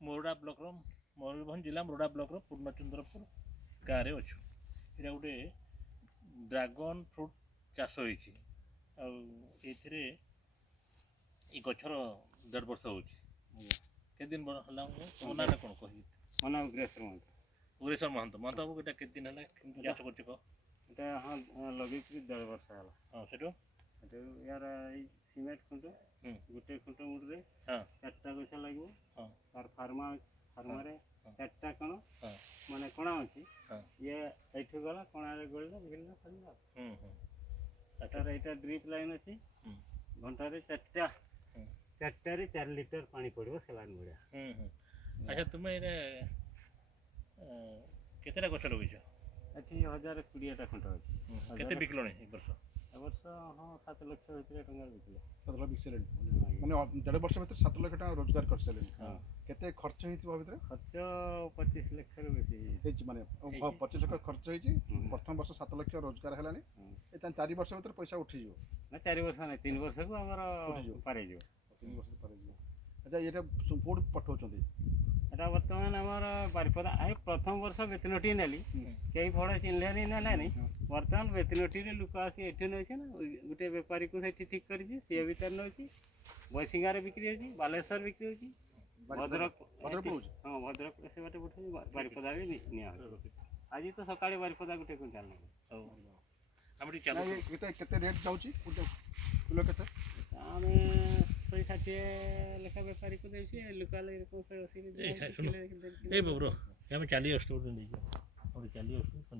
मोरडा block Mayurbhanj जिला मोरडा block पूर्णचंद्रपुर गाँव में अच्छु यहाँ गोटे ड्रागन फ्रूट चाष होती गचर 1.5 वर्ष होते दिन है मो ना कौन कह मो ना उग्रेश्वर महंत महंत बाबू ये केत दिन है चाष कर हाँ लगे 1.5 वर्ष है हाँ से यार सीमेंट खुंट गोटे खुंट मुड़े 4टा गछ लगे तार फार्मारे 4टा कण माने कणा अच्छी ये एठू गला कणारे गला भिन्न फलला तार एटा ड्रिप लाइन अच्छी घंटारे 4 लीटर पानी पड़ो से लाइन बढ़िया। अच्छा तुम्हें केतेटा गछ लगे एटी 1020टा खुंट अच्छी केते बिकलो एक वर्ष वर्ष हाँ 7 लाख भर टंका बिकले 7 लाख बिकसे माने 1.5 वर्ष भीतर 7 लाख टका रोजगार कर सले केते खर्च हेति भीतर खर्च 25 लाख रो बेसी हेछि माने 25 लाख खर्च हेछि प्रथम वर्ष 7 लाख रोजगार हलानी ए 4 वर्ष भीतर पैसा उठी जो ना 4 वर्ष नहीं 3 वर्ष को हमर पारे जो 3 वर्ष पारे जो। अच्छा ये कोड पठौछंती एटा वर्तमान हमर बारिपदा आइ प्रथम वर्ष वेतनटी नेली केही फड़ चिन्हलेनी नेलानी वर्तमान वेतनटी रे लुक आसी एठी नैछे ना गुटे व्यापारी को सेठी ठीक करिछि से भीतर नैछि बसिंगारे बिक्री होछि बालेश्वर बिक्री होछि भद्रक होछि हां भद्रक से बाटे उठै बारिपदा भी निया आज तो सकाळे बारिपदा गुटे क्विंटाल नै हमटी चालू केते रेट जाउछि किलो केते आमे 160 लेखा व्यापारी को देछि लोकल 180 ए बब्रो हम 40 स्टोर नहीं हम 40